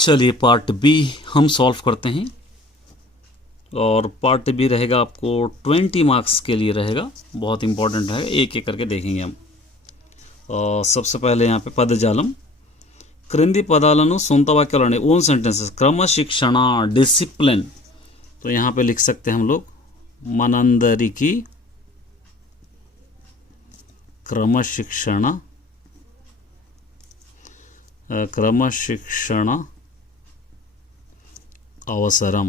चलिए part B हम solve करते हैं और पार्ट बी रहेगा आपको 20 मार्क्स के लिए रहेगा, बहुत इंपॉर्टेंट है, एक एक करके देखेंगे हम। सबसे पहले यहाँ पे पदजालम, क्रिंदी पदाలను సొంత వాక్యాలు ओन सेंटेंसेस, क्रमशिक्षण डिसिप्लिन, तो यहाँ पे लिख सकते हैं हम लोग मనందరికీ क्रमशिक्षण అవసరం,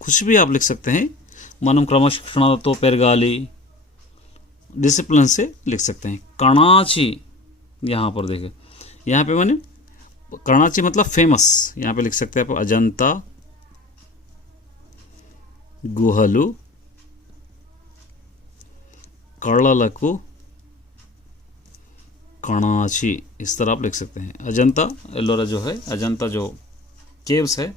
कुछ भी आप लिख सकते हैं। మనం క్రమశిక్షణతో పెరగాలి, डिसिप्लिन से लिख सकते हैं। कणाची, यहाँ पर देखिए, यहाँ पे मैंने कणाची मतलब फेमस, यहाँ पे लिख सकते हैं आप अजंता गुहलु कळలకు कणाची, इस तरह आप लिख सकते हैं। अजंता एलोरा जो है, अजंता जो केव्स है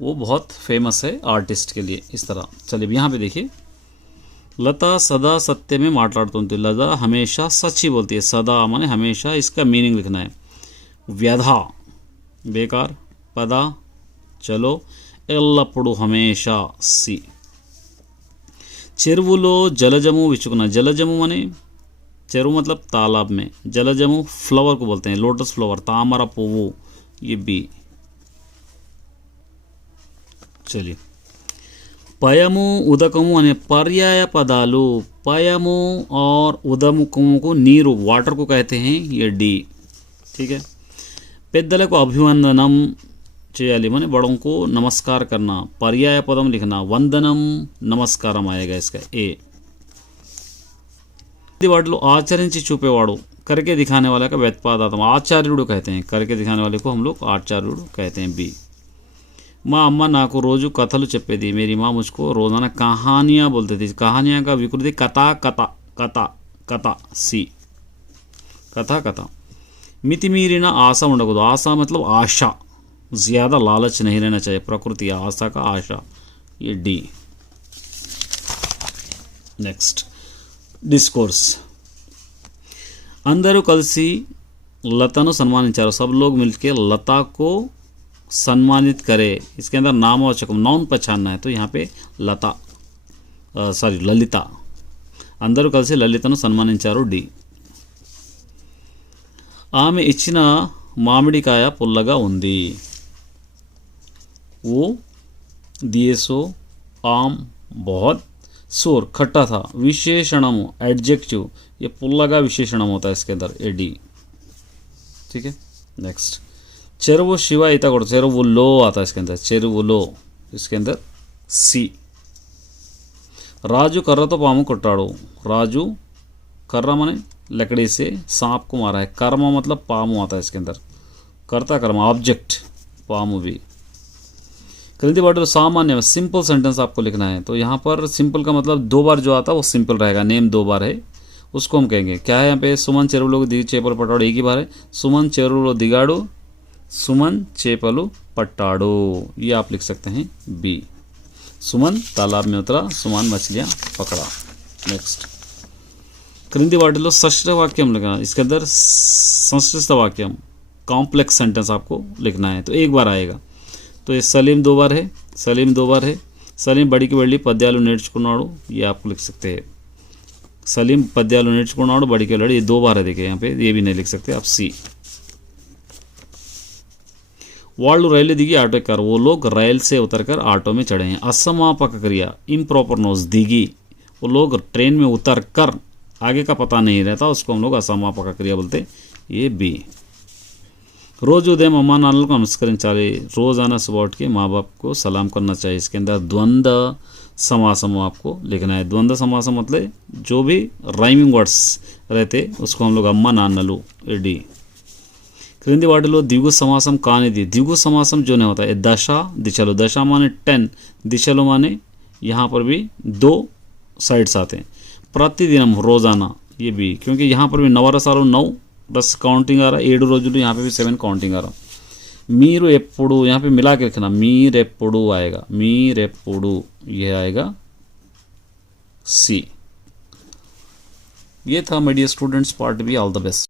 वो बहुत फेमस है आर्टिस्ट के लिए, इस तरह। चलिए यहाँ पे देखिए, लता सदा सत्य में माట్లాడుతుంది, लता हमेशा सच ही बोलती है, सदा माने हमेशा, इसका मीनिंग लिखना है। व्यधा बेकार, पदा चलो, ఎల్లప్పుడు हमेशा सी। చెరువులో జలజము విచ్చుకున్న, జలజము माने చెరువు मतलब तालाब में, जलजमु फ्लावर को बोलते हैं, लोटस फ्लावर, तामरा पुव्वु, ये बी। चलिए, पयमु उदकमु अने पर्याय पदालु, पयमु और उदमुकमु को नीरु वाटर को कहते हैं, ये डी। ठीक है। पेद्दలకు अभिवंदनम చేయాలి माने बड़ों को नमस्कार करना, पर्याय पदम लिखना, वंदनम नमस्कारम आएगा इसका ए। वाटिलो आचరించి చూపేవాడు, करके दिखाने वाले का व्युत्पादात्मक, आचार्युడు कहते हैं, करके दिखाने वाले को हम लोग आचार्युడు कहते हैं, बी। माँ अम्मा नाको रोजू कथलु చెప్పేది, मेरी माँ मुझको रोजाना कहानियाँ बोलती थी, कहानियाँ का विकृति कथा कथा कथा कथा, सी। कथा कथा। मितिमीरिन आशा ఉండకూడదు, आशा मतलब आशा, ज़्यादा लालच नहीं रहना चाहिए, प्रकृति आशा का आशा, ये डी। नेक्स्ट, डिस्कोर्स, అందరూ కలిసి लतानु सम्मानिंचाరు, सब लोग मिलकर लता को सम्मानित करे, इसके अंदर नामवाचक नाउन पहचानना है, तो यहाँ पे लता सॉरी ललिता, అందరూ కలిసి లలితను సన్మానించారు, डी। ఆమె ఇచ్చిన మామిడికాయ పుల్లగా ఉంది, वो दिए सो आम बहुत सोर खट्टा था, विशेषणम एडजेक्टिव, ये पुल्लगा विशेषणम होता है इसके अंदर, ए डी। ठीक है। नेक्स्ट, చెరువు శివ ఈత కొడు, చెరువులో आता है इसके अंदर, చెరువులో, इसके अंदर सी। राजू कर्रा तो पामु కొట్టాడు, राजू कर्रा माने लकड़ी से सांप को मारा है, कर्म मतलब पामु आता है इसके अंदर, कर्ता कर्म ऑब्जेक्ट, पामु भी। क्रिंदी वाटिलो सामान्य सिंपल सेंटेंस आपको लिखना है, तो यहाँ पर सिंपल का मतलब दो बार जो आता है वो सिंपल रहेगा, नेम दो बार है, उसको हम कहेंगे क्या है। यहाँ पे सुमन చెరువులో దిగి చేపలు పట్టాడు, एक ही बार है, सुमन చెరువులో దిగాడు, सुमन చేపలు పట్టాడు, ये आप लिख सकते हैं, बी। सुमन तालाब में उतरा, सुमन मछलियाँ पकड़ा। नेक्स्ट, क्रिंदी वाटिलो सश्र वाक्यम लिखना, इसके अंदर संश्लिष्ट वाक्यम कॉम्प्लेक्स सेंटेंस आपको लिखना है, तो एक बार आएगा, तो ये सलीम दो बार है, सलीम दो बार है, सलीम बड़ीకి వెళ్ళి పద్యాలు నేర్చుకున్నాడు, ये आप लिख सकते हैं, सलीम पद्याలు నేర్చుకున్నాడు बड़ीకి వెళ్ళాడు, ये दो बार है, देखिए यहाँ पे, ये भी नहीं लिख सकते आप, सी। వాళ్ళు రైలు దిగి ఆటో ఎక్కారు, वो लोग रेल से उतरकर ऑटो में चढ़े हैं। असमापक क्रिया इम्प्रॉपर नोज, दिगी, वो लोग ट्रेन में उतर कर, आगे का पता नहीं रहता, उसको हम लोग असमापक क्रिया बोलते, ये बी। रोज उदय अम्मा नानों को नमस्कరించాలి, रोजाना सुबह उठ के माँ बाप को सलाम करना चाहिए, इसके अंदर द्वंद्व समासम आपको लिखना है। द्वंद्व समासम मतलब जो भी राइमिंग वर्ड्स रहते उसको हम लोग अम्मा नानलू, डी। क्रिंदी वाटिलो द्विगु समासम कानिदी, द्विगु समासम जो नहीं होता है, दशा दिशलो, दशा माने 10, दिशलो माने यहाँ पर भी दो साइड्स आते हैं, प्रतिदिनम रोजाना, ये भी, क्योंकि यहाँ पर भी नवरसालो 9 बस काउंटिंग आ रहा है, 7 రోజులు, यहाँ पे भी 7 काउंटिंग आ रहा। మీరు ఎప్పుడు, यहाँ पे मिला के लिखना, మీరెప్పుడు आएगा, మీరెప్పుడు, ये आएगा, सी। ये था my dear students part B. All the best.